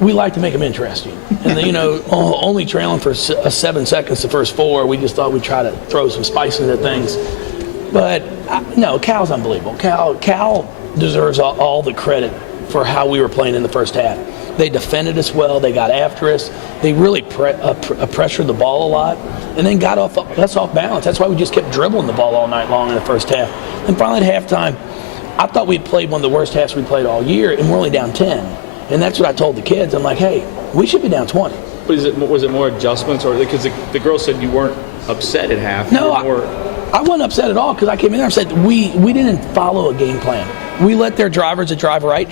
we like to make them interesting. And then, only trailing for 7 seconds the first 4, we just thought we'd try to throw some spice into things. But no, Cal's unbelievable. Cal deserves all the credit for how we were playing in the first half. They defended us well. They got after us. They really pressured the ball a lot, and then got us off balance. That's why we just kept dribbling the ball all night long in the first half. And finally at halftime, I thought we'd played one of the worst halves we played all year, and we're only down 10. And that's what I told the kids. I'm like, hey, we should be down 20. But was it more adjustments, or because the girls said you weren't upset at half? No, I wasn't upset at all because I came in there and said we didn't follow a game plan. We let their drivers that drive right.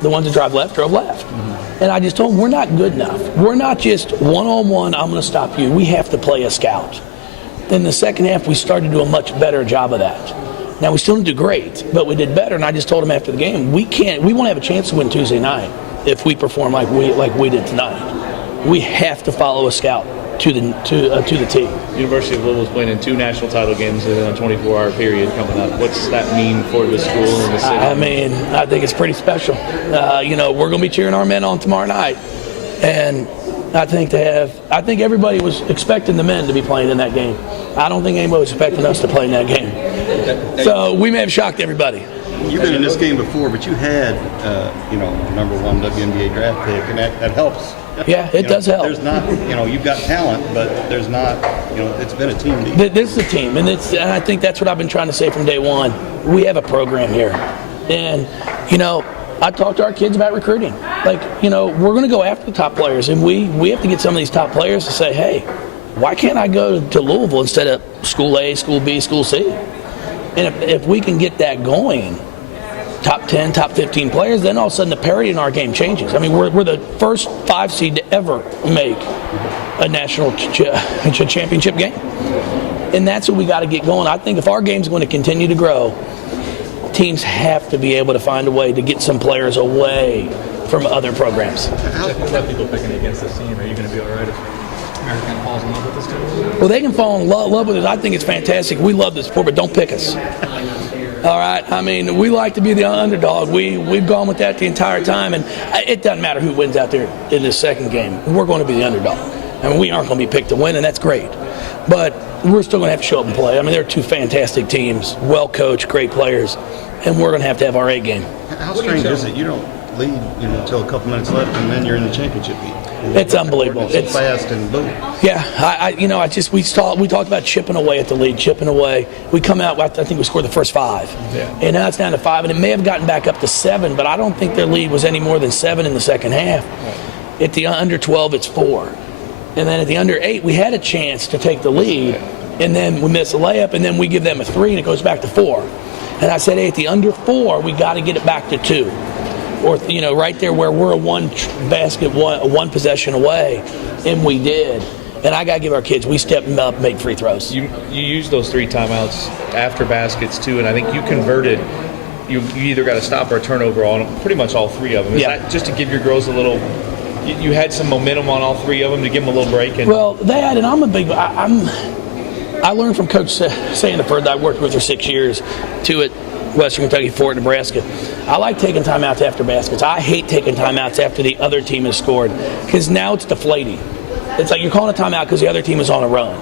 The ones that drive left drove left. Mm-hmm. And I just told them we're not good enough. We're not just one-on-one, I'm going to stop you. We have to play a scout. In the second half, we started to do a much better job of that. Now, we still didn't do great, but we did better. And I just told them after the game, we won't have a chance to win Tuesday night if we perform like we did tonight. We have to follow a scout to the team. University of Louisville's playing in 2 national title games in a 24-hour period coming up. What's that mean for the school and the city? I mean, I think it's pretty special. We're going to be cheering our men on tomorrow night, and I think everybody was expecting the men to be playing in that game. I don't think anybody was expecting us to play in that game. So we may have shocked everybody. You've been in this game before, but you had, number 1 WNBA draft pick, and that helps. Yeah, it does help. There's not, you've got talent, but there's not, it's been a team. This is a team, and I think that's what I've been trying to say from day one. We have a program here, and I talked to our kids about recruiting. We're going to go after the top players, and we have to get some of these top players to say, hey, why can't I go to Louisville instead of School A, School B, School C? And if we can get that going, top 10, top 15 players, then all of a sudden the parity in our game changes. I mean, we're the first 5 seed to ever make a national championship game. And that's what we got to get going. I think if our game's going to continue to grow, teams have to be able to find a way to get some players away from other programs. How about people picking against this team? Are you going to be all right if American falls in love with this team? Well, they can fall in love with us. I think it's fantastic. We love this sport, but don't pick us. All right. I mean, we like to be the underdog. We've gone with that the entire time, and it doesn't matter who wins out there in this second game. We're going to be the underdog. I mean, we aren't going to be picked to win, and that's great. But we're still going to have to show up and play. I mean, they're 2 fantastic teams, well coached, great players, and we're going to have our A game. How strange is it? You don't lead, until a couple minutes left, and then you're in the championship game. It's unbelievable. It's fast and boom. Yeah, we talked about chipping away at the lead, chipping away. We come out, I think we scored the first 5. Yeah. And now it's down to 5, and it may have gotten back up to 7, but I don't think their lead was any more than 7 in the second half. Right. At the under 12, it's 4. And then at the under 8, we had a chance to take the lead, and then we miss a layup, and then we give them a 3, and it goes back to 4. And I said, hey, at the under 4, we got to get it back to 2. Or, right there where we're a one possession away, and we did. And I got to give our kids, we stepped up, made free throws. You used those 3 timeouts after baskets, too, and I think you converted. You either got a stop or a turnover on pretty much all 3 of them. Is that just to give your girls a little – you had some momentum on all 3 of them to give them a little break? Well, that, and I'm a big – I learned from Coach Sandiford that I worked with for 6 years, 2 at Western Kentucky, 4 at Nebraska. I like taking timeouts after baskets. I hate taking timeouts after the other team has scored because now it's deflating. It's like you're calling a timeout because the other team is on a run.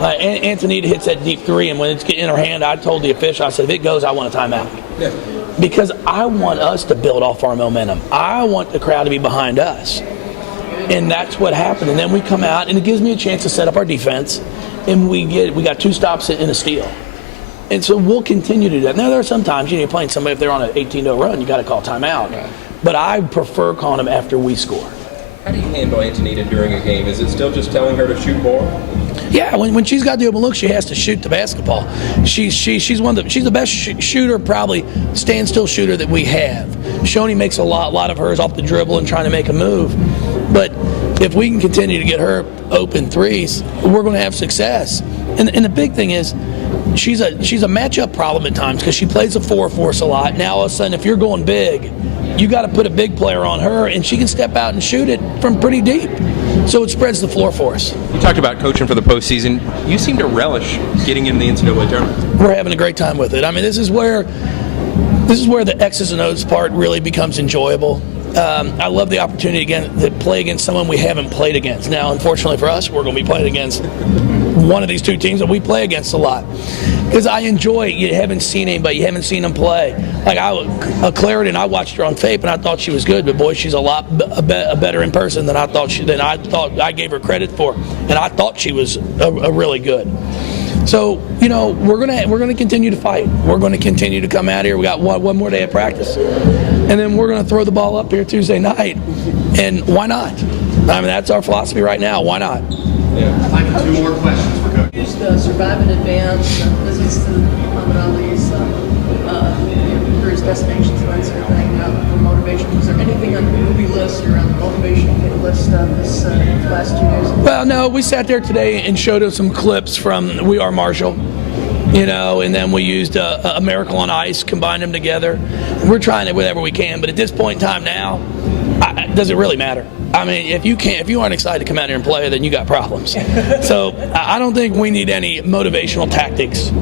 Antonita hits that deep 3, and when it's getting in her hand, I told the official, I said, if it goes, I want a timeout. Yeah. Because I want us to build off our momentum. I want the crowd to be behind us. And that's what happened. And then we come out, and it gives me a chance to set up our defense, and we got 2 stops and a steal. And so we'll continue to do that. Now, there are some times, you're playing somebody, if they're on an 18-0 run, you got to call timeout. Right. But I prefer calling them after we score. How do you handle Antonita during a game? Is it still just telling her to shoot more? Yeah, when she's got the open look, she has to shoot the basketball. She's the best shooter, probably standstill shooter that we have. Shoney makes a lot of hers off the dribble and trying to make a move. But if we can continue to get her open 3s, we're going to have success. And the big thing is, she's a matchup problem at times because she plays a 4 for us a lot. Now all of a sudden, if you're going big, you got to put a big player on her, and she can step out and shoot it from pretty deep. So it spreads the floor for us. You talked about coaching for the postseason. You seem to relish getting in the NCAA tournament. We're having a great time with it. I mean, this is where the X's and O's part really becomes enjoyable. I love the opportunity again to play against someone we haven't played against. Now, unfortunately for us, we're going to be playing against one of these two teams that we play against a lot. Because I enjoy it. You haven't seen anybody. You haven't seen them play. Like Clarendon, I watched her on tape and I thought she was good, but boy, she's a lot better in person than I thought I gave her credit for, and I thought she was a really good. So we're gonna continue to fight. We're going to continue to come out here. We got one more day of practice, and then we're going to throw the ball up here Tuesday night. And why not? I mean, that's our philosophy right now. Why not? I have 2 more questions for Coach. Used Survive in Advance, visits to Muhammad Ali's cruise destinations, that sort of thing, for motivation. Was there anything on the movie list or on the motivation list this last 2 days? Well, no, we sat there today and showed him some clips from We Are Marshall, and then we used a Miracle on Ice, combined them together. We're trying it whatever we can, but at this point in time now, does it really matter? I mean, if you aren't excited to come out here and play, then you got problems. So I don't think we need any motivational tactics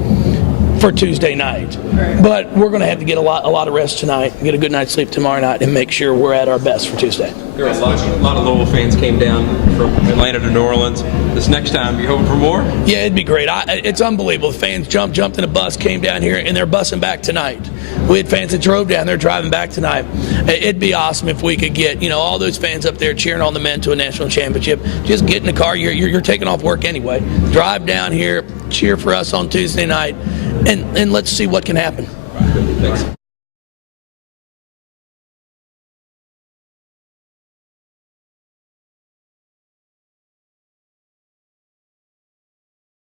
for Tuesday night. But we're going to have to get a lot of rest tonight, get a good night's sleep tomorrow night, and make sure we're at our best for Tuesday. There were a lot of Louisville fans came down from Atlanta to New Orleans. This next time, you hoping for more? Yeah, it'd be great. It's unbelievable. The fans jumped in a bus, came down here, and they're bussing back tonight. We had fans that drove down there driving back tonight. It'd be awesome if we could get all those fans up there cheering on the men to a national championship. Just get in the car. You're taking off work anyway. Drive down here, cheer for us on Tuesday night, and let's see what can happen. Thanks.